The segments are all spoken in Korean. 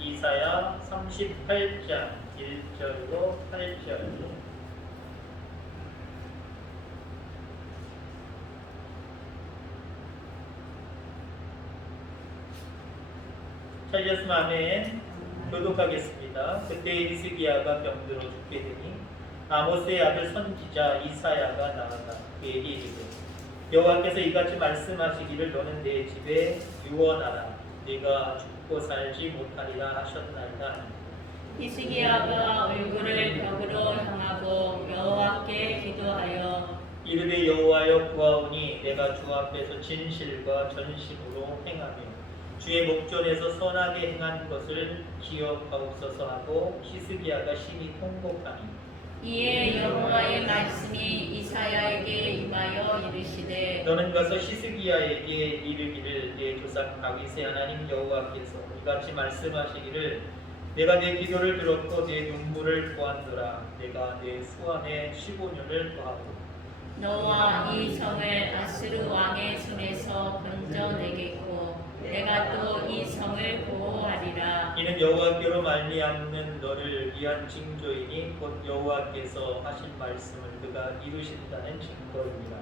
이사야 38장 1절로 8절. 찾으셨으면 아멘. 교독하겠습니다. 그때 히스기야가 병들어 죽게 되니 아모스의 아들 선지자 이사야가 나아가 그에게 이르되 여호와께서 이같이 말씀하시기를 너는 내 집에 유언하라. 네가 죽고 살지 못하리라 하셨나이다. 히스기야가 얼굴을 벽으로 향하고 여호와께 기도하여 이르되 여호와여 구하오니 내가 주 앞에서 진실과 전심으로 행하며 주의 목전에서 선하게 행한 것을 기억하옵소서 하고 히스기야가 심히 통곡하니 이에 여호와의 말씀이 이사야에게 임하여 이르시되 너는 가서 히스기야에게 이르기를 내 조상 다윗의 하나님 여호와께서 이같이 말씀하시기를 내가 내 기도를 들었고 내 눈물을 보았노라. 내가 내 수완에 15년을 더하고 너와 이 성을 아스루 왕의 손에서 건져내겠고 내가 또 이 성을 보호하리라. 이는 여호와께로 말미암는 너를 위한 징조이니 곧 여호와께서 하신 말씀을 그가 이루신다는 증거입니다.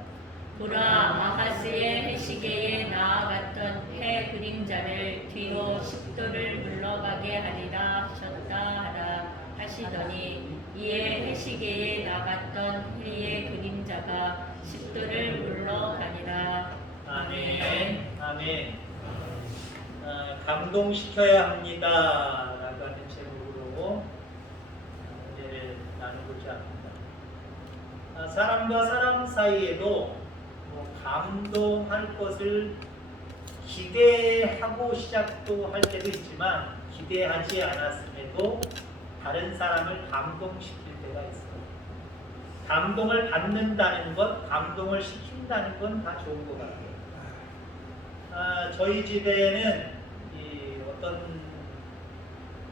보라, 아하스의 해시계에 나아갔던 해 그림자를 뒤로 십도를 물러가게 하리라 하셨다 하라 하시더니 이에 해시계에 나갔던 해의 그림자가 십도를 물러가니라. 아멘. 아멘. 감동시켜야 합니다. 라고 하는 제목으로 오늘 나누고자 합니다. 사람과 사람 사이에도 감동할 것을 기대하고 시작도 할 때도 있지만 기대하지 않았음에도 다른 사람을 감동시킬 때가 있어요. 감동을 받는다는 것, 감동을 시킨다는 건 다 좋은 것 같아요. 저희 집에는 어떤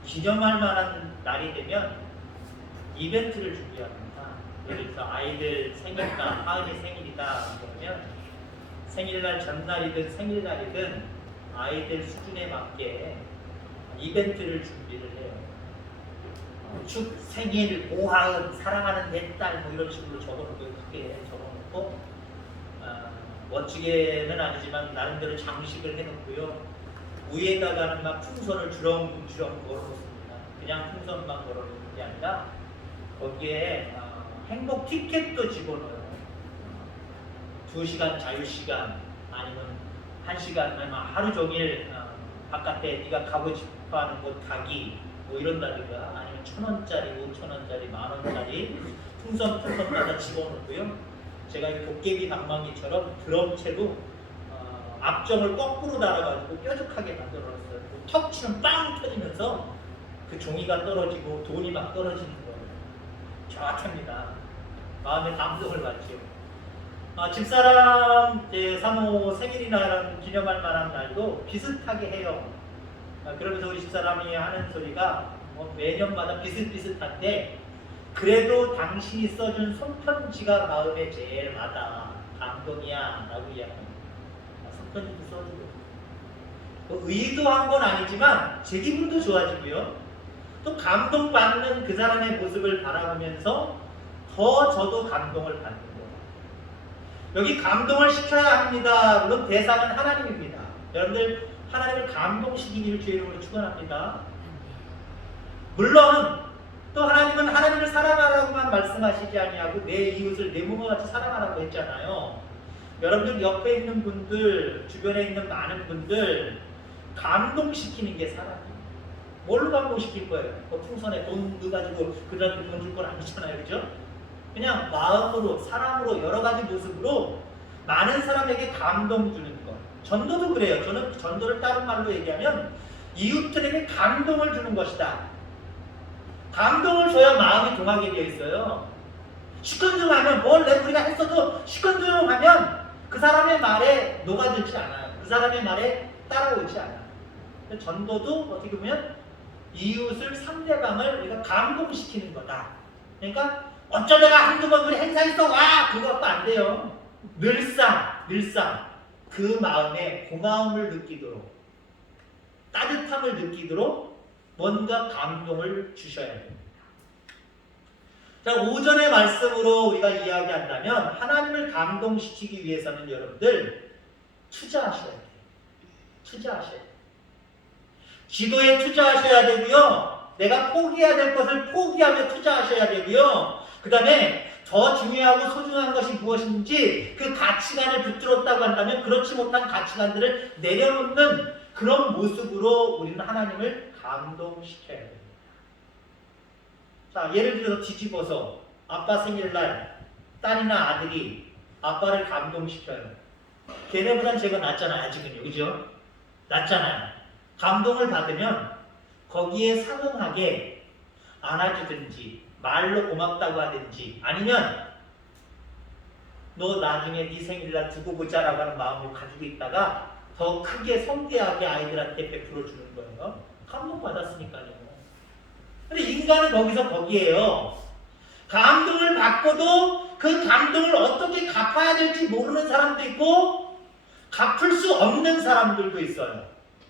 기념할 만한 날이 되면 이벤트를 준비합니다. 예를 들어서 아이들 생일이다, 하은이 생일이다 그러면 생일날 전날이든 생일날이든 아이들 수준에 맞게 이벤트를 준비를 해요. 축 생일 오하은 사랑하는 내 딸 뭐 이런 식으로 적어놓고 크게 적어놓고 멋지게는 아니지만 나름대로 장식을 해놓고요. 위에다가는 막 풍선을 주렁주렁 걸어놓습니다. 그냥 풍선만 걸어놓는 게 아니라 거기에 행복 티켓도 집어넣어요. 2시간 자유시간 아니면 1시간 아니면 하루 종일 바깥에 네가 가고 싶어하는 곳 가기 뭐 이런다든가 아니면 1,000원짜리, 5,000원짜리, 10,000원짜리 풍선마다 집어넣고요. 제가 이 도깨비 방망이처럼 드럼체로 앞점을 거꾸로 달아가지고 뾰족하게 만들어놨어요. 턱 치면 빵 터지면서 그 종이가 떨어지고 돈이 막 떨어지는 거예요. 정확합니다. 마음에 감동을 받죠. 집사람 사모 생일이나 기념할 만한 날도 비슷하게 해요. 그러면서 우리 집사람이 하는 소리가 매년마다 비슷비슷한데 그래도 당신이 써준 손편지가 마음에 제일 와닿아. 감동이야 라고 이야기합니다. 손편지도 써주고 의도한 건 아니지만 제 기분도 좋아지고요. 또 감동받는 그 사람의 모습을 바라보면서 더 저도 감동을 받는 거예요. 여기 감동을 시켜야 합니다. 물론 대상은 하나님입니다. 여러분들 하나님을 감동시키기를 주의 이름으로 축원합니다. 물론 또 하나님은 하나님을 사랑하라고만 말씀하시지 아니하고 내 이웃을 내 몸과 같이 사랑하라고 했잖아요. 여러분들 옆에 있는 분들, 주변에 있는 많은 분들 감동시키는 게 사랑이에요. 뭘로 감동시킬 거예요? 풍선에 돈 넣어가지고 그들한테 돈 줄 건 아니잖아요. 그죠? 그냥 마음으로, 사랑으로, 여러 가지 모습으로 많은 사람에게 감동 주는 것. 전도도 그래요. 저는 전도를 다른 말로 얘기하면 이웃들에게 감동을 주는 것이다. 감동을 줘야 마음이 동하게 되어 있어요. 시큰둥하면 우리가 했어도 시큰둥하면 그 사람의 말에 녹아들지 않아요. 그 사람의 말에 따라오지 않아요. 전도도 어떻게 보면 이웃을 상대방을 우리가 감동시키는 거다. 그러니까 어쩌다가 한두 번 우리 행사했어 와 그것도 안 돼요. 늘상 그 마음에 고마움을 느끼도록 따뜻함을 느끼도록 뭔가 감동을 주셔야 됩니다. 자, 오전의 말씀으로 우리가 이야기한다면 하나님을 감동시키기 위해서는 여러분들 투자하셔야 돼요. 투자하셔야 돼요. 기도에 투자하셔야 되고요. 내가 포기해야 될 것을 포기하며 투자하셔야 되고요. 그 다음에 더 중요하고 소중한 것이 무엇인지 그 가치관을 붙들었다고 한다면 그렇지 못한 가치관들을 내려놓는 그런 모습으로 우리는 하나님을 감동시켜야 됩니다. 자, 예를 들어서 뒤집어서 아빠 생일날 딸이나 아들이 아빠를 감동시켜요. 걔네보단 제가 낫잖아요. 아직은요. 그죠? 낫잖아요. 감동을 받으면 거기에 상응하게 안아주든지 말로 고맙다고 하든지 아니면 너 나중에 네 생일날 두고 보자라고 하는 마음을 가지고 있다가 더 크게 성대하게 아이들한테 베풀어 주는 거예요. 감동받았으니까요. 근데 인간은 거기서 거기에요. 감동을 받고도 그 감동을 어떻게 갚아야 될지 모르는 사람도 있고 갚을 수 없는 사람들도 있어요.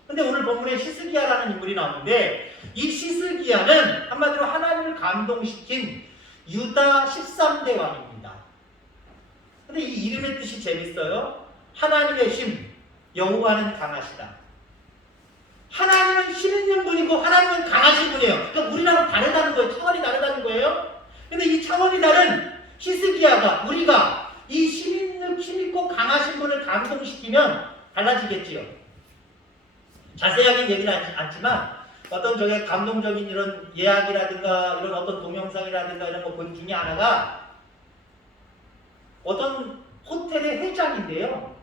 근데 오늘 본문에 시스기야라는 인물이 나오는데 이 시스기야는 한마디로 하나님을 감동시킨 유다 13대 왕입니다. 근데 이 이름의 뜻이 재밌어요. 하나님의 힘, 여호와는 강하시다. 하나님은 힘 있는 분이고 하나님은 강하신 분이에요. 그러니까 우리랑 다르다는 거예요. 차원이 다르다는 거예요. 근데 이 차원이 다른 히스기야가 우리가 이 힘 있고 강하신 분을 감동시키면 달라지겠지요. 자세하게 얘기는 않지만 어떤 저게 감동적인 이런 예약이라든가 이런 어떤 동영상이라든가 이런 거 본 중에 하나가 어떤 호텔의 회장인데요.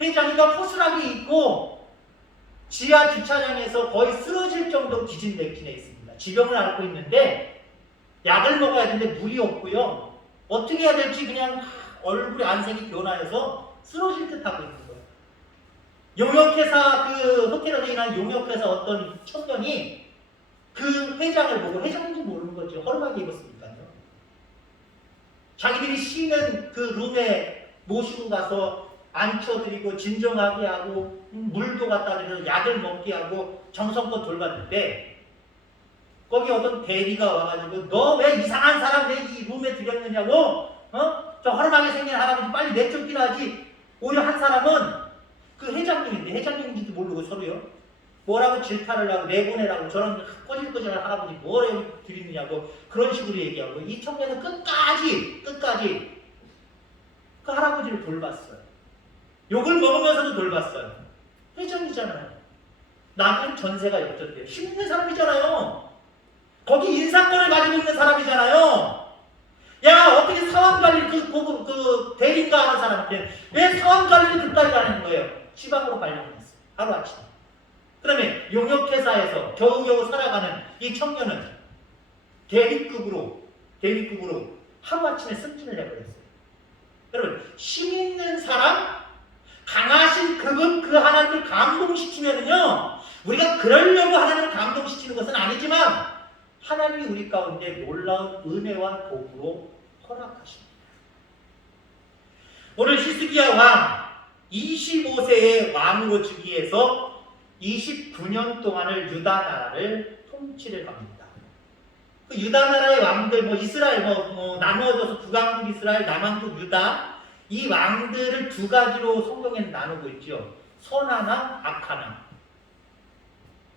회장이가 허술하게 입고 지하 주차장에서 거의 쓰러질 정도로 기진맥진해 있습니다. 지병을 앓고 있는데 약을 먹어야 되는데 물이 없고요. 어떻게 해야 될지 그냥 얼굴에 안색이 변화해서 쓰러질 듯 하고 있는 거예요. 용역회사 그 호텔에 일하는 용역회사 어떤 청년이 그 회장을 보고 회장인지 모르는 거죠. 허름하게 입었으니까요. 자기들이 쉬는 그 룸에 모시고 가서 앉혀드리고 진정하게 하고 물도 갖다 드려서 약을 먹게 하고 정성껏 돌봤는데 거기 어떤 대리가 와가지고 너 왜 이상한 사람 왜 이 룸에 들였느냐고 저 허름하게 생긴 할아버지 빨리 내쫓기나 하지. 오히려 한 사람은 그 회장님인데 회장님인지도 모르고 서로요. 뭐라고 질타를 하고 내보내라고 저런 꼬질꼬질한 할아버지 뭐라고 드리느냐고 그런 식으로 얘기하고 이 청년은 끝까지 그 할아버지를 돌봤어요. 욕을 먹으면서도 돌봤어요. 회장이잖아요. 남은 전세가 역전돼요. 힘있는 사람이잖아요. 거기 인사권을 가지고 있는 사람이잖아요. 야 어떻게 상황관리를 그 대리인가 하는 사람한테 왜 상황관리를 그따위 하는 거예요. 지방으로 발령났어요. 하루아침에. 그 다음에 용역회사에서 겨우겨우 살아가는 이 청년은 대리급으로 하루아침에 승진을 해버렸어요. 여러분 힘있는 사람 강하신 그분 그 하나님을 감동시키면은요 우리가 그러려고 하나님을 감동시키는 것은 아니지만 하나님이 우리 가운데 놀라운 은혜와 복으로 허락하십니다. 오늘 히스기야 왕 25세의 왕으로 즉위해서 29년 동안을 유다 나라를 통치를 합니다. 그 유다 나라의 왕들 이스라엘 나누어져서 북왕국 이스라엘 남왕국 유다 이 왕들을 두 가지로 성경에는 나누고 있죠. 선하나 악하나.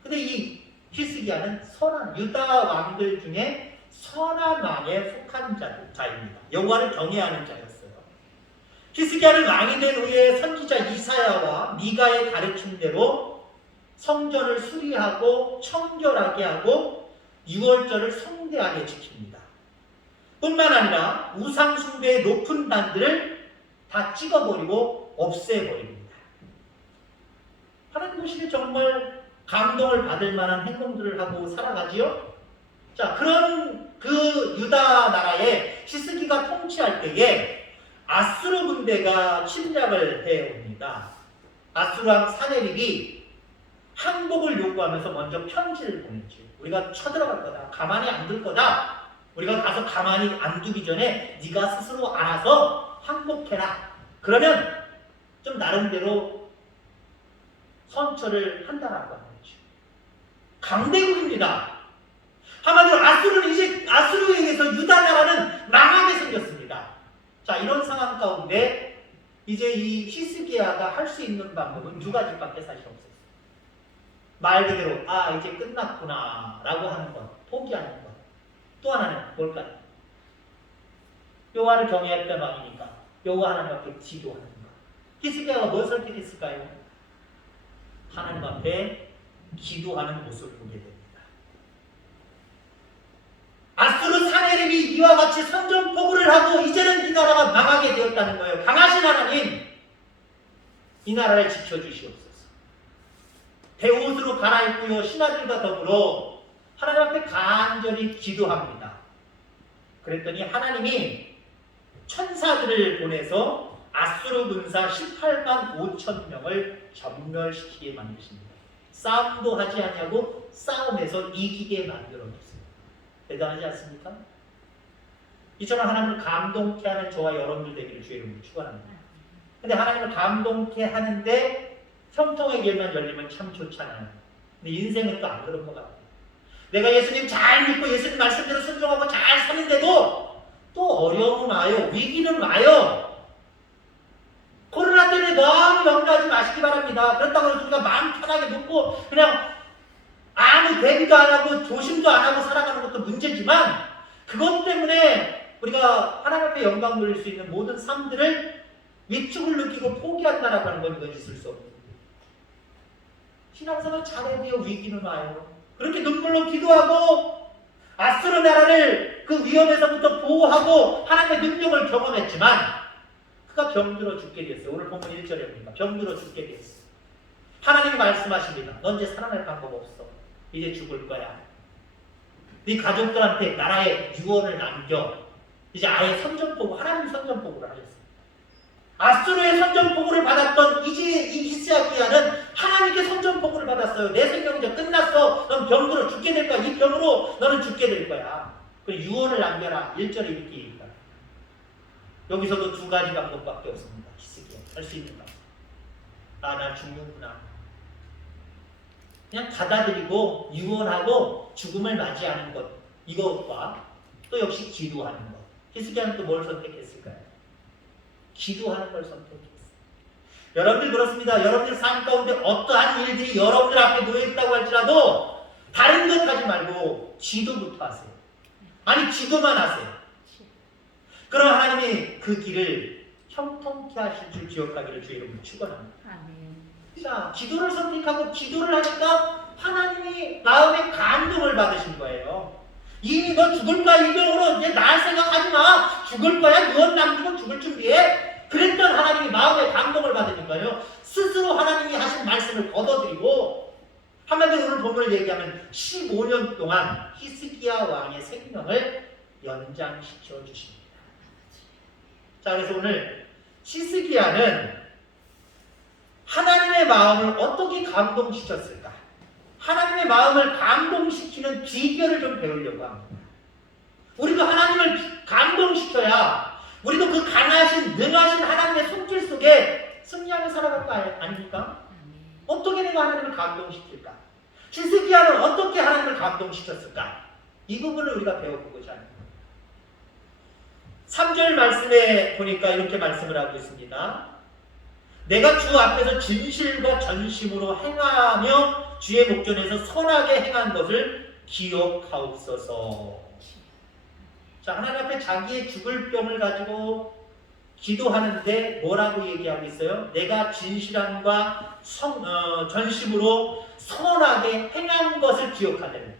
근데 이 히스기야는 선한 유다 왕들 중에 선한 왕에 속한 자입니다. 여호와를 경외하는 자였어요. 히스기야는 왕이 된 후에 선지자 이사야와 미가의 가르침대로 성전을 수리하고 청결하게 하고 유월절을 성대하게 지킵니다. 뿐만 아니라 우상 숭배의 높은 단들을 다 찍어버리고 없애버립니다. 하나님 보시기에 정말 감동을 받을 만한 행동들을 하고 살아가지요. 자, 그런 그 유다 나라에 히스기가 통치할 때에 아수르 군대가 침략을 해옵니다. 아수르 왕 사네립이 항복을 요구하면서 먼저 편지를 보냈죠. 우리가 쳐들어갈 거다. 가만히 안 둘 거다. 우리가 가서 가만히 안 두기 전에 네가 스스로 알아서 항복해라. 그러면 좀 나름대로 선처를 한다라고 하는 거죠. 강대국입니다. 한마디로 아수르는 이제 아수르에 의해서 유다 나라는 망하게 생겼습니다. 자, 이런 상황 가운데 이제 이 히스기야가 할 수 있는 방법은 두 가지밖에 사실 없어요. 말 그대로 이제 끝났구나 라고 하는 것, 포기하는 것. 또 하나는 뭘까요? 여호와를 경외했던 왕이니까 여호와 하나님 앞에 기도하는 것. 히스기야가 뭘 선택했을까요? 하나님 앞에 기도하는 모습을 보게 됩니다. 아수르 사내립이 이와 같이 선전포고를 하고 이제는 이 나라가 망하게 되었다는 거예요. 강하신 하나님, 이 나라를 지켜주시옵소서. 베옷으로 갈아입고요, 신하들과 더불어 하나님 앞에 간절히 기도합니다. 그랬더니 하나님이 천사들을 보내서 아수르 군사 18만 5천 명을 전멸시키게 만드십니다. 싸움도 하지 아니하고 싸움에서 이기게 만들어줬습니다. 대단하지 않습니까? 이처럼 하나님을 감동케 하는 저와 여러분들 되기를 주의 이름으로 축원합니다. 근데 하나님을 감동케 하는데 형통의 길만 열리면 참 좋잖아요. 근데 인생은 또 안 그런 것 같아요. 내가 예수님 잘 믿고 예수님 말씀대로 순종하고 잘 사는데도 또 어려움은 와요. 위기는 와요. 코로나 때문에 너무 염려하지 마시기 바랍니다. 그렇다고 해서 우리가 마음 편하게 놓고 그냥 아무 대비도 안 하고 조심도 안 하고 살아가는 것도 문제지만 그것 때문에 우리가 하나님 앞에 영광 돌릴 수 있는 모든 삶들을 위축을 느끼고 포기한다라고 하는 건 이건 있을 수 없는 거예요. 신앙생활 잘해도요 위기는 와요. 그렇게 눈물로 기도하고 아수르 나라를 그 위험에서부터 보호하고 하나님의 능력을 경험했지만 그가 병들어 죽게 됐어요. 오늘 본문 1절에 보니까 병들어 죽게 됐어요. 하나님이 말씀하십니다. 넌 이제 살아날 방법 없어. 이제 죽을 거야. 네 가족들한테 나라의 유언을 남겨. 이제 아예 선전포고, 하나님 선전포고를 하셨어요. 아수르의 선전포고를 받았던 이제 이 히스기야는 하나님께 선전포고를 받았어요. 내 생명 이제 끝났어. 넌 병들어 죽게 될 거야. 이 병으로 너는 죽게 될 거야. 그 유언을 남겨라. 1절에 이렇게 얘기합니다. 여기서도 두 가지 방법밖에 없습니다. 히스기야 할 수 있는 방법. 나 죽는구나. 그냥 받아들이고 유언하고 죽음을 맞이하는 것, 이것과 또 역시 기도하는 것. 히스기야는 또 뭘 선택했을까요? 기도하는 걸 선택했어요. 여러분들 그렇습니다. 여러분들 삶 가운데 어떠한 일들이 여러분들 앞에 놓여있다고 할지라도 다른 것 하지 말고 기도부터 하세요. 아니 기도만 하세요. 그럼 하나님이 그 길을 형통케 하실 줄 기억하기를 주의 이름으로 축원합니다. 자, 기도를 선택하고 기도를 하니까 하나님이 마음에 감동을 받으신 거예요. 이미 너 죽을 거야 이 병으로 이제 날 생각하지 마. 죽을 거야 유언 남기고 죽을 준비해. 그랬던 하나님이 마음에 감동을 받으니까요. 스스로 하나님이 하신 말씀을 걷어들이고 한마디로 오늘 본문을 얘기하면 15년 동안 히스기야 왕의 생명을 연장시켜 주십니다. 자, 그래서 오늘 히스기야는 하나님의 마음을 어떻게 감동시켰을까? 하나님의 마음을 감동시키는 비결을 좀 배우려고 합니다. 우리도 하나님을 감동시켜야 우리도 그 강하신, 능하신 하나님의 손길 속에 승리하며 살아갈 거 아닙니까? 어떻게 내가 하나님을 감동시킬까? 히스기야는 어떻게 하나님을 감동시켰을까? 이 부분을 우리가 배워보고자 합니다. 3절 말씀에 보니까 이렇게 말씀을 하고 있습니다. 내가 주 앞에서 진실과 전심으로 행하며 주의 목전에서 선하게 행한 것을 기억하옵소서. 자, 하나님 앞에 자기의 죽을 병을 가지고 기도하는데 뭐라고 얘기하고 있어요? 내가 진실함과 전심으로 선하게 행한 것을 기억하라는 거예요.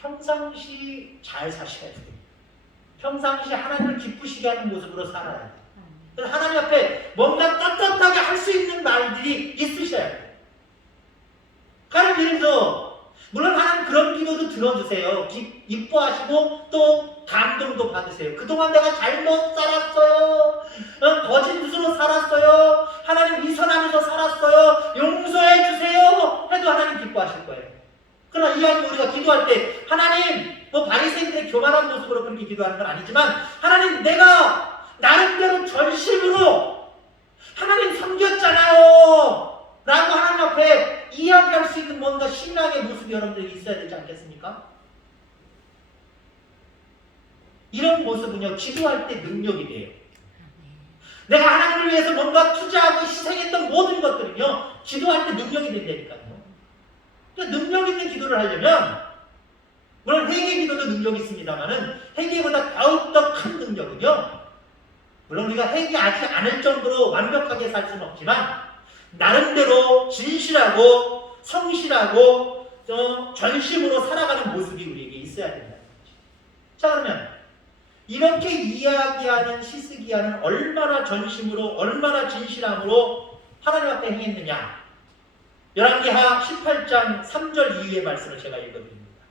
평상시 잘 사셔야 돼요. 평상시 하나님을 기쁘시게 하는 모습으로 살아야 돼요. 그래서 하나님 앞에 뭔가 떳떳하게 할 수 있는 말들이 있으셔야 돼요. 하나님 이름도 물론 하나님 그런 기도도 들어주세요. 이뻐하시고 또 감동도 받으세요. 그동안 내가 잘못 살았어요. 거짓 뜻으로 살았어요. 하나님 위선하면서 살았어요. 용서해 주세요. 해도 하나님 기뻐하실 거예요. 그러나 이왕 우리가 기도할 때 하나님 바리새인들의 교만한 모습으로 그렇게 기도하는 건 아니지만 하나님 내가 나름대로 전심으로 하나님 섬겼잖아요 라고 하나님 앞에 이야기할 수 있는 뭔가 신앙의 모습이 여러분들이 있어야 되지 않겠습니까? 이런 모습은요, 기도할 때 능력이 돼요. 내가 하나님을 위해서 뭔가 투자하고 희생했던 모든 것들은요, 기도할 때 능력이 된다니까요. 그러니까 능력 있는 기도를 하려면, 물론 회개 기도도 능력이 있습니다만은, 회개보다 더욱더 큰 능력은요, 물론 우리가 회개하지 않을 정도로 완벽하게 살 수는 없지만, 나름대로 진실하고 성실하고 전심으로 살아가는 모습이 우리에게 있어야 된다는 거죠. 자, 그러면 이렇게 이야기하는 히스기야는 얼마나 전심으로 얼마나 진실함으로 하나님 앞에 행했느냐. 열왕기하 18장 3절 이후의 말씀을 제가 읽어드립니다.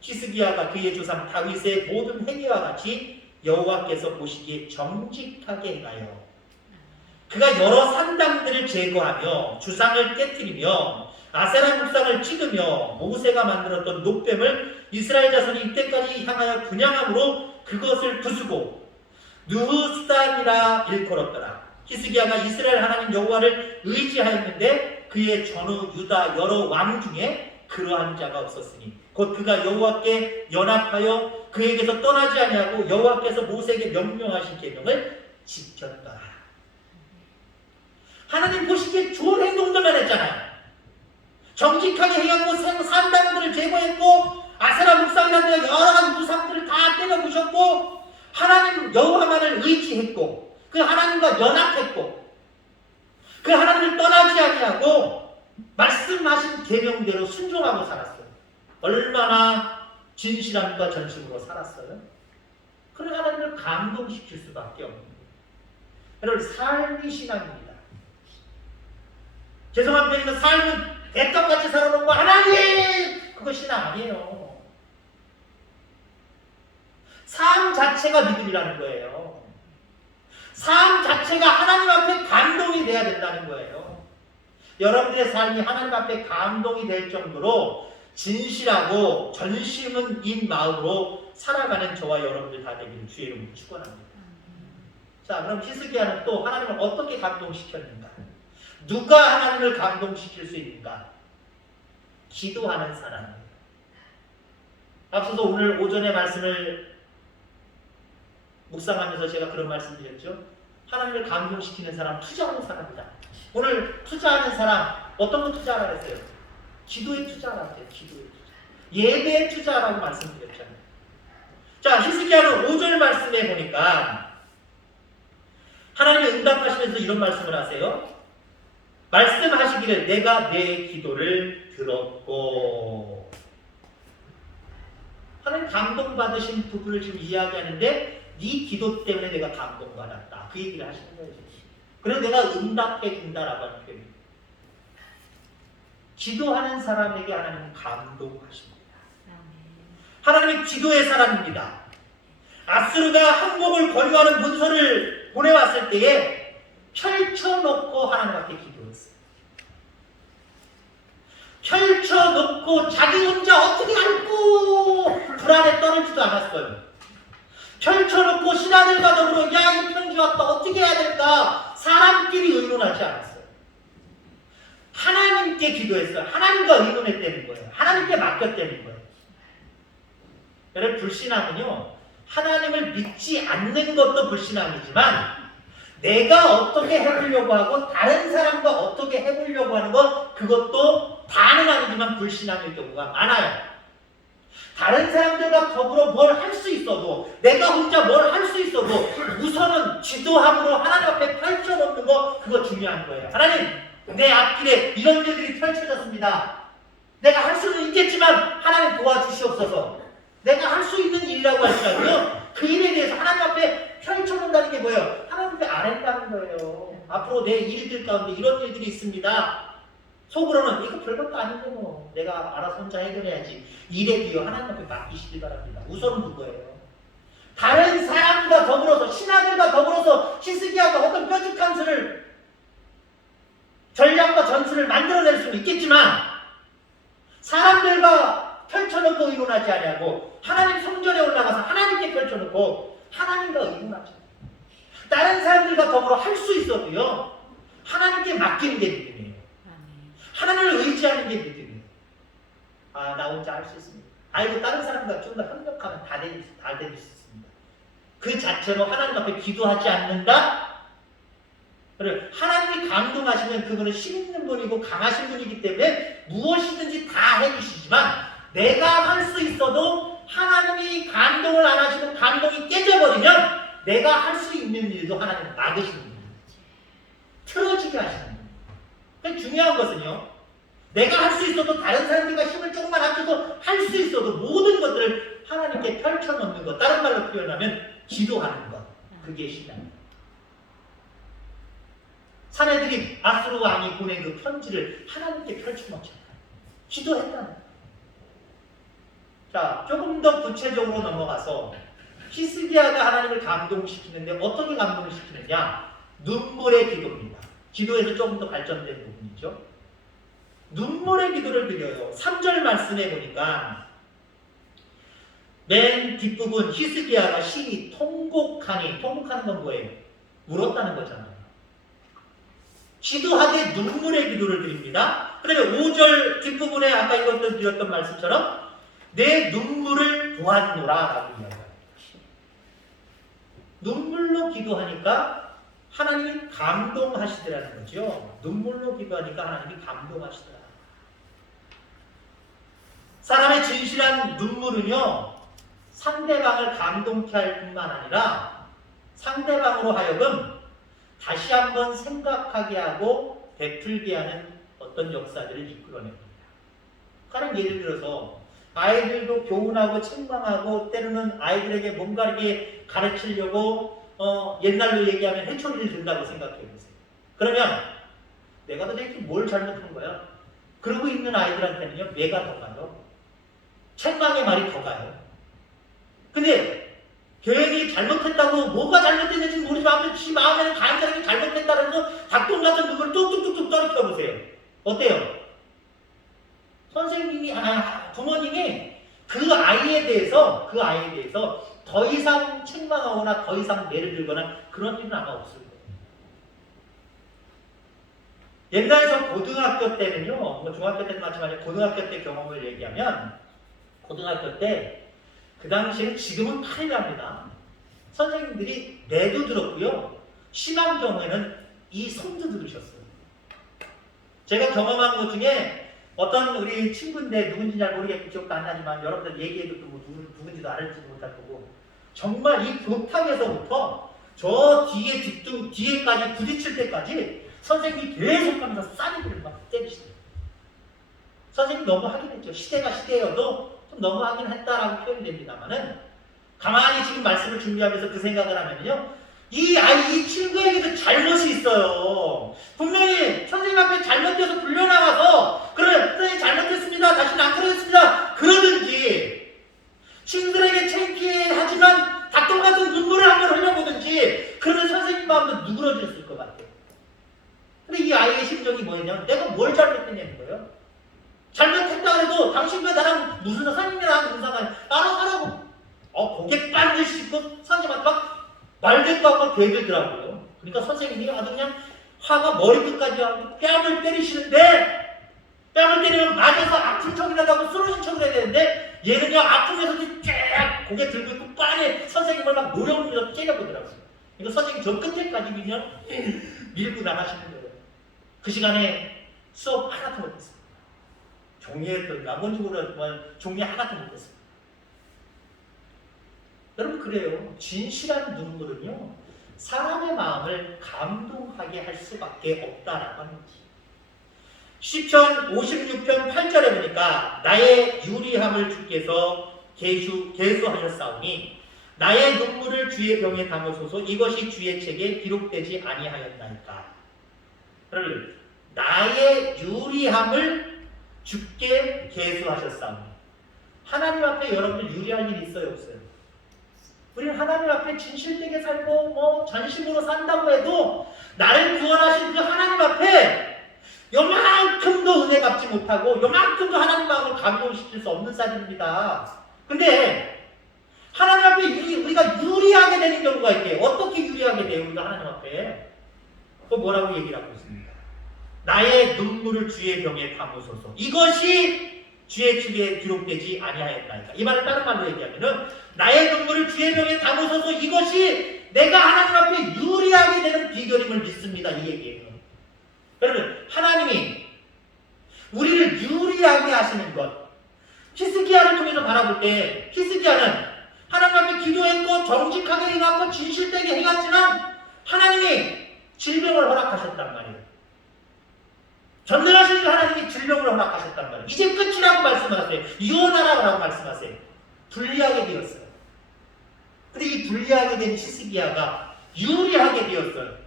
히스기야가 그의 조상 다윗의 모든 행위와 같이 여호와께서 보시기에 정직하게 행하여 그가 여러 산당들을 제거하며 주상을 깨뜨리며 아세라 목상을 찍으며 모세가 만들었던 녹뱀을 이스라엘 자손이 이때까지 향하여 분향함으로 그것을 부수고 누후산이라 일컬었더라. 히스기야가 이스라엘 하나님 여호와를 의지하였는데 그의 전후 유다 여러 왕 중에 그러한 자가 없었으니 곧 그가 여호와께 연합하여 그에게서 떠나지 아니하고 여호와께서 모세에게 명령하신 계명을 지켰더라. 하나님 보시기에 좋은 행동들만 했잖아요. 정직하게 행하고 산당들을 제거했고 아세라 묵상단들 여러 가지 무상들을 다 때려 부셨고 하나님 여호와만을 의지했고 그 하나님과 연합했고 그 하나님을 떠나지 아니하고 말씀하신 계명대로 순종하고 살았어요. 얼마나 진실함과 전심으로 살았어요. 그런 하나님을 감동시킬 수밖에 없는 거예요. 여러분, 삶이 신앙입니다. 죄송한 편에서 삶은 애떡같이 살아놓은 거 하나님! 그거 신앙 아니에요. 삶 자체가 믿음이라는 거예요. 삶 자체가 하나님 앞에 감동이 돼야 된다는 거예요. 여러분들의 삶이 하나님 앞에 감동이 될 정도로 진실하고 전심인 마음으로 살아가는 저와 여러분들 다 되기를 주의 이름으로 축원합니다. 자, 그럼 히스기야는 또 하나님을 어떻게 감동시켰는가? 누가 하나님을 감동시킬 수 있는가? 기도하는 사람입니다. 앞서서 오늘 오전의 말씀을 묵상하면서 제가 그런 말씀 드렸죠. 하나님을 감동시키는 사람, 투자하는 사람이다. 오늘 투자하는 사람, 어떤 거 투자하라 했어요? 기도에 투자하라 했어요. 기도에 투자. 예배에 투자하라고 말씀드렸잖아요. 자, 히스기야는 5절 말씀에 보니까 하나님이 응답하시면서 이런 말씀을 하세요. 말씀하시기를 내가 내 기도를 들었고. 하나님 감동받으신 부분을 지금 이야기하는데 네 기도 때문에 내가 감동받았다. 그 얘기를 하시는 거예요. 그래서 내가 응답해 준다라고 하는 표현입니다. 기도하는 사람에게 하나님은 감동하십니다. 하나님은 기도의 사람입니다. 아수르가 항복을 권유하는 문서를 보내왔을 때에 펼쳐놓고 하나님 앞에 기도했어요. 펼쳐놓고 자기 혼자 어떻게 알고 불안에 떨지도 않았어요. 펼쳐놓고 신하들과 더불어 야, 이 편지 왔다 어떻게 해야 될까 사람끼리 의논하지 않았어요. 하나님께 기도했어요. 하나님과 의논했다는 거예요. 하나님께 맡겼다는 거예요. 여러분, 불신앙은요 하나님을 믿지 않는 것도 불신앙이지만 내가 어떻게 해보려고 하고 다른 사람과 어떻게 해보려고 하는 것 그것도 다는 아니지만 불신앙일 경우가 많아요. 다른 사람들과 더불어 뭘 할 수 있어도 내가 혼자 뭘 할 수 있어도 우선은 기도함으로 하나님 앞에 펼쳐놓는 거 그거 중요한 거예요. 하나님 내 앞길에 이런 일들이 펼쳐졌습니다. 내가 할 수는 있겠지만 하나님 도와주시옵소서. 내가 할 수 있는 일이라고 할지라도요 그 일에 대해서 하나님 앞에 펼쳐놓는다는 게 뭐예요? 하나님 앞에 안 했다는 거예요. 앞으로 내 일들 가운데 이런 일들이 있습니다. 속으로는 이거 별것도 아닌데 뭐 내가 알아서 혼자 해결해야지. 일에 비해 하나님 앞에 맡기시기 바랍니다. 우선은 그거예요. 다른 사람과 더불어서 신하들과 더불어서 히스기야가 어떤 뾰족한 수를 전략과 전술을 만들어낼 수는 있겠지만 사람들과 펼쳐놓고 의논하지 아니하고 하나님 성전에 올라가서 하나님께 펼쳐놓고 하나님과 의논하죠. 다른 사람들과 더불어 할 수 있어도요 하나님께 맡기는 게 믿음이에요. 하나님을 의지하는 게 믿음이에요. 아, 나 혼자 할 수 있습니다. 아이고, 다른 사람과 좀 더 협력하면 다 될 수 있습니다. 그 자체로 하나님 앞에 기도하지 않는다? 그래, 하나님이 감동하시면 그분은 힘 있는 분이고 강하신 분이기 때문에 무엇이든지 다 해주시지만 내가 할 수 있어도 하나님이 감동을 안 하시고 감동이 깨져버리면 내가 할 수 있는 일도 하나님은 막으시는 거예요. 틀어지게 하시는 거예요. 그러니까 중요한 것은요, 내가 할 수 있어도 다른 사람들과 힘을 조금만 합쳐도 할 수 있어도 모든 것들을 하나님께 펼쳐놓는 것, 다른 말로 표현하면 기도하는 것, 그게 신앙입니다. 사내들이 아수르 왕이 보낸 그 편지를 하나님께 펼쳐놓잖아요. 기도했다는 거예요. 자, 조금 더 구체적으로 넘어가서 히스기야가 하나님을 감동시키는데 어떻게 감동을 시키느냐? 눈물의 기도입니다. 기도에서 조금 더 발전된 부분이죠. 눈물의 기도를 드려요. 3절 말씀에 보니까 맨 뒷부분 히스기야가 심히 통곡하니, 통곡하는 건 뭐예요? 울었다는 거잖아요. 기도하되 눈물의 기도를 드립니다. 그러면 5절 뒷부분에 아까 이것도 드렸던 말씀처럼 내 눈물을 보았노라 라고 이야기합니다. 눈물로 기도하니까 하나님이 감동하시더라는 거죠. 눈물로 기도하니까 하나님이 감동하시더라. 사람의 진실한 눈물은요, 상대방을 감동케 할 뿐만 아니라 상대방으로 하여금 다시 한번 생각하게 하고 베풀게 하는 어떤 역사들을 이끌어냅니다. 가령 예를 들어서 아이들도 교훈하고 책망하고 때로는 아이들에게 뭔가 이렇게 가르치려고 옛날로 얘기하면 회초리를 든다고 생각해 보세요. 그러면 내가 도대체 뭘 잘못한 거야? 그러고 있는 아이들한테는요, 매가 더 가요. 책망의 말이 더 가요. 근데 교회이 잘못했다고 뭐가 잘못됐는지 모르지만 지 마음에는 간절하게 잘못했다라면서 닭똥 같은 눈물을 뚝뚝뚝뚝 떨어뜨려 보세요. 어때요? 선생님이, 부모님이 그 아이에 대해서 더 이상 책망하거나 더 이상 매를 들거나 그런 일은 아마 없을 거예요. 옛날에 저 고등학교 때는요, 뭐 중학교 때도 마찬가지로 고등학교 때 경험을 얘기하면, 고등학교 때 그 당시에는 지금은 큰일 납니다. 선생님들이 매도 들었고요, 심한 경우에는 이 손도 들으셨어요. 제가 경험한 것 중에 어떤 우리 친구인데 누군지 잘 모르겠고 기억도 안 나지만 여러분들 얘기해도 뭐 누군지도 알지 못할 거고, 정말 이 교탁에서부터 저 뒤에까지 부딪힐 때까지 선생님이 계속 하면서 싸대기를 막 때리시대요. 선생님 너무 하긴 했죠. 시대가 시대여도 좀 너무 하긴 했다라고 표현이 됩니다만은, 가만히 지금 말씀을 준비하면서 그 생각을 하면요, 이 친구에게도 잘못이 있어요. 분명히 선생님 앞에 잘못돼서 불려나가서 그래, 선생님 잘못했습니다, 다시는 안 그러겠습니다 그러든지, 친구들에게 창피하지만 닭똥 같은 눈물을 한번 흘려보든지, 그러면 선생님 마음도 누그러졌을 것 같아요. 근데 이 아이의 심정이 뭐냐면, 내가 뭘 잘못했냐는 거예요. 잘못했다 그래도 당신과 나랑 무슨 선생님이랑 무슨 상관이야, 알아서 하라고. 고개 빨리 씻고 선생님한테 막 말대꾸 하고 대들더라고요. 그러니까 선생님이 아주 그냥 화가 머리끝까지 하고 뺨을 때리시는데, 뺨을 때리면 맞아서 아픈 척이라도 하고 쓰러진 척을 해야 되는데, 얘는요 아프면서도 쫙 고개 들고 있고 빨리 선생님을 막 노려보면서 째려보더라고요. 그러니까 선생님 저 끝에까지 그냥 밀고 나가시는 거예요. 그 시간에 수업 하나도 못했어요. 종이했던가 뭔지 모르겠지만 종이 하나도 못했어요. 여러분, 그래요. 진실한 눈물은요, 사람의 마음을 감동하게 할 수밖에 없다라고 하는 거지. 시편 56편 8절에 보니까 나의 유리함을 주께서 계수하셨사오니 나의 눈물을 주의 병에 담으소서, 이것이 주의 책에 기록되지 아니하였나이까. 그러면 나의 유리함을 주께 계수하셨사오니, 하나님 앞에 여러분들 유리할 일 있어요, 없어요? 우리는 하나님 앞에 진실되게 살고 전심으로 산다고 해도 나를 구원하신 그 하나님 앞에 요만큼도 은혜 갚지 못하고 요만큼도 하나님 마음을 감동시킬 수 없는 사람입니다. 근데 하나님 앞에 우리가 유리하게 되는 경우가 있대요. 어떻게 유리하게 돼요, 우리가 하나님 앞에? 그거 뭐라고 얘기를 하고 있습니까? 나의 눈물을 주의 병에 담으소서. 이것이 주의 측에 기록되지 아니하였나이까. 이 말을 다른 말로 얘기하면은 나의 눈물을 주의 병에 담으소서. 이것이 내가 하나님 앞에 유리하게 되는 비결임을 믿습니다. 이 얘기예요. 여러분, 하나님이 우리를 유리하게 하시는 것, 히스기야를 통해서 바라볼 때 히스기야는 하나님 앞에 기도했고 정직하게 행하고 진실되게 행했지만 하나님이 질병을 허락하셨단 말이에요. 전능하신 하나님이 질병을 허락하셨단 말이에요. 이제 끝이라고 말씀하세요. 이혼하라고 말씀하세요. 불리하게 되었어요. 근데 이 불리하게 된 히스기야가 유리하게 되었어요.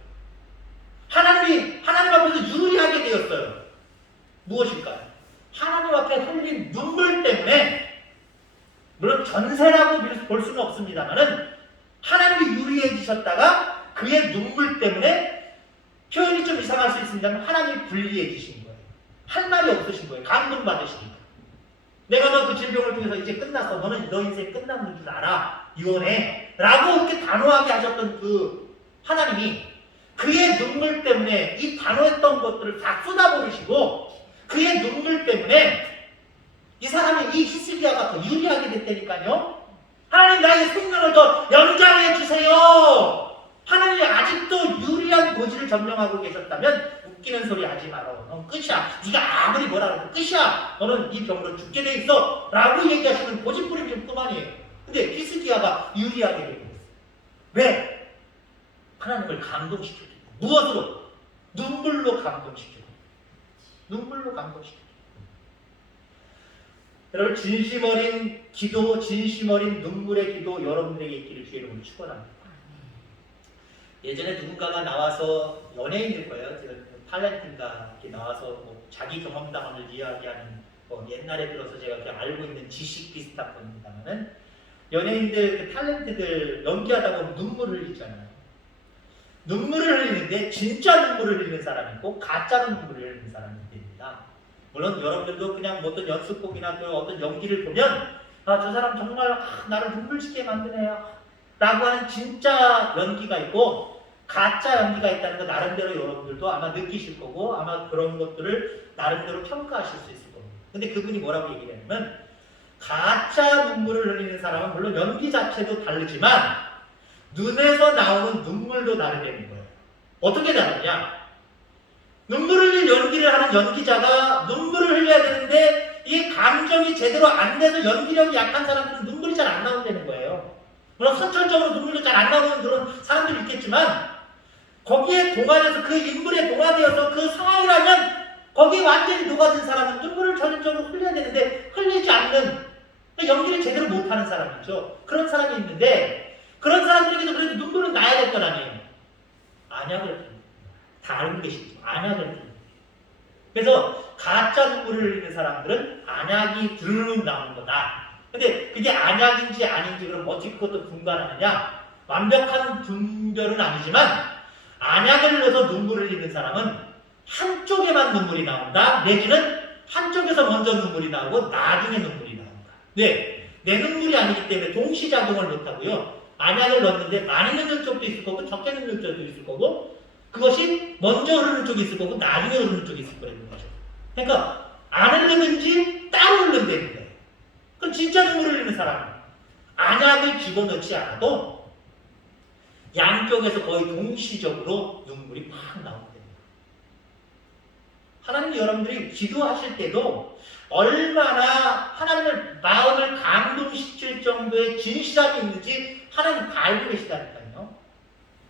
하나님 앞에서 유리하게 되었어요. 무엇일까요? 하나님 앞에 흘린 눈물 때문에, 물론 전세라고 볼 수는 없습니다만은 하나님이 유리해지셨다가 그의 눈물 때문에, 표현이 좀 이상할 수 있습니다만 하나님이 불리해지신 거예요. 할 말이 없으신 거예요. 감동받으시니까. 내가 너 그 질병을 통해서 이제 끝났어. 너는 너 인생 끝난 줄 알아. 이혼해. 라고 이렇게 단호하게 하셨던 그 하나님이 그의 눈물 때문에 이 단호했던 것들을 다 쏟아버리시고 그의 눈물 때문에 이 사람이, 이 히스기야가 더 유리하게 됐다니까요. 하나님 나의 생명을 더 연장해 주세요. 하나님이 아직도 유리한 고지를 점령하고 계셨다면 웃기는 소리 하지 마라. 넌 끝이야. 네가 아무리 뭐라 해도 끝이야. 너는 이 병으로 죽게 돼 있어. 라고 얘기하시는 고집부림 좀 그만이에요. 근데 히스기야가 유리하게 되고 있어요. 왜? 하나님을 감동시켰기 때문에. 무엇으로? 눈물로 감동시켰기 때문에. 눈물로 감동시켰기 때문에. 여러분, 진심 어린 기도, 진심 어린 눈물의 기도 여러분들에게 있기를 주의 이름으로 축원합니다. 예전에 누군가가 나와서, 연예인일 거예요. 제가 탤런트인가 이렇게 나와서 뭐 자기 경험담을 이야기하는, 뭐 옛날에 들어서 제가 그냥 알고 있는 지식 비슷한 겁니다만은, 연예인들, 그 탤런트들 연기하다 보면 눈물을 흘리잖아요. 눈물을 흘리는데 진짜 눈물을 흘리는 사람이 있고 가짜 눈물을 흘리는 사람이 됩니다. 물론 여러분들도 그냥 뭐 어떤 연습곡이나 그 어떤 연기를 보면 저 사람 정말 나를 눈물 짓게 만드네요 라고 하는 진짜 연기가 있고 가짜 연기가 있다는 거 나름대로 여러분들도 아마 느끼실 거고 아마 그런 것들을 나름대로 평가하실 수 있을 겁니다. 근데 그분이 뭐라고 얘기를 하냐면 가짜 눈물을 흘리는 사람은 물론 연기 자체도 다르지만 눈에서 나오는 눈물도 다르다는 거예요. 어떻게 다르냐? 눈물을 흘릴 연기를 하는 연기자가 눈물을 흘려야 되는데 이 감정이 제대로 안 돼서 연기력이 약한 사람들은 눈물이 잘 안 나온다는 거예요. 물론 선천적으로 눈물도 잘 안 나오는 그런 사람들이 있겠지만 거기에 동화돼서 그 인물에 동화되어서 그 상황이라면 거기에 완전히 녹아든 사람은 눈물을 전적으로 흘려야 되는데 흘리지 않는, 연기를 제대로 못하는 사람이죠. 그런 사람이 있는데 그런 사람들에게도 그래도 눈물은 나야 될 건 아니에요. 안약을 줍니다. 다 알고 계시죠? 안약을 줍니다. 그래서 가짜 눈물을 흘리는 사람들은 안약이 드르륵 나오는 거다. 근데 그게 안약인지 아닌지 그럼 어떻게 그것도 분간하느냐? 완벽한 분별은 아니지만 안약을 넣어서 눈물을 흘리는 사람은 한쪽에만 눈물이 나온다. 내지는 한쪽에서 먼저 눈물이 나오고 나중에 눈물이 나온다. 네, 내 눈물이 아니기 때문에 동시작용을 못하고요. 안약을 넣었는데 많이 넣는 쪽도 있을 거고 적게 넣는 쪽도 있을 거고 그것이 먼저 흐르는 쪽이 있을 거고 나중에 흐르는 쪽이 있을 거라는 거죠. 그러니까 안 흐르는지 따로 흐른다는 거예요. 그럼 진짜 눈물을 흘리는 사람은 안약을 집어넣지 않아도 양쪽에서 거의 동시적으로 눈물이 막 나오게 됩니다. 하나님 여러분들이 기도하실 때도 얼마나 하나님을 마음을 감동시킬 정도의 진실함이 있는지 하나님 다 알고 계시다니까요.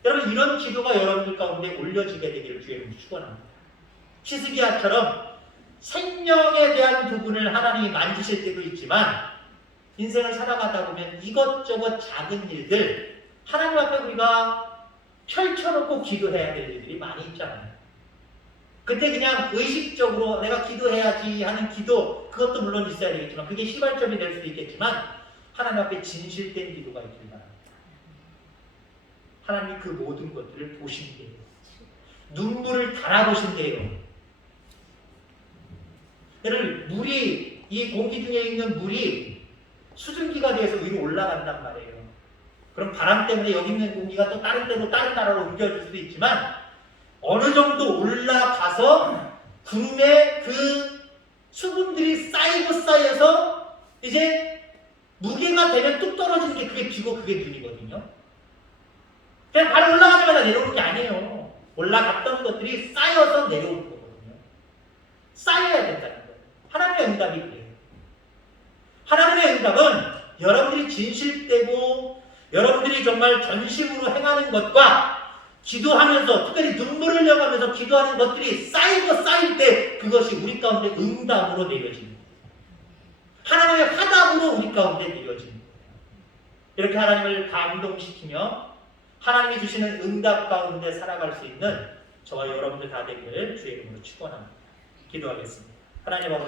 여러분 이런 기도가 여러분들 가운데 올려지게 되기를 주의 이름으로 축원합니다. 히스기야처럼 생명에 대한 부분을 하나님이 만지실 때도 있지만 인생을 살아가다 보면 이것저것 작은 일들 하나님 앞에 우리가 펼쳐놓고 기도해야 될 일들이 많이 있잖아요. 그때 그냥 의식적으로 내가 기도해야지 하는 기도 그것도 물론 있어야 되겠지만 그게 시발점이 될 수도 있겠지만 하나님 앞에 진실된 기도가 있길 바랍니다. 하나님이 그 모든 것들을 보신대요. 눈물을 달아보신대요. 여러분 물이 이 공기 중에 있는 물이 수증기가 돼서 위로 올라간단 말이에요. 그럼 바람 때문에 여기 있는 공기가 또 다른 데로 다른 나라로 옮겨질 수도 있지만 어느 정도 올라가서 구름에 그 수분들이 쌓여서 이제 무게가 되면 뚝 떨어지는 게 그게 비고 그게 눈이거든요. 그냥 바로 올라가자마자 내려오는 게 아니에요. 올라갔던 것들이 쌓여서 내려오는 거거든요. 쌓여야 된다는 거예요. 하나님의 응답이 그래요. 하나님의 응답은 여러분들이 진실되고 여러분들이 정말 전심으로 행하는 것과 기도하면서 특별히 눈물을 흘려가면서 기도하는 것들이 쌓이고 쌓일 때 그것이 우리 가운데 응답으로 내려지는 거예요. 하나님의 화답으로 우리 가운데 내려지는 거예요. 이렇게 하나님을 감동시키며 하나님이 주시는 응답 가운데 살아갈 수 있는 저와 여러분들 다 되기를 주의 이름으로 축원합니다. 기도하겠습니다. 하나님 아버지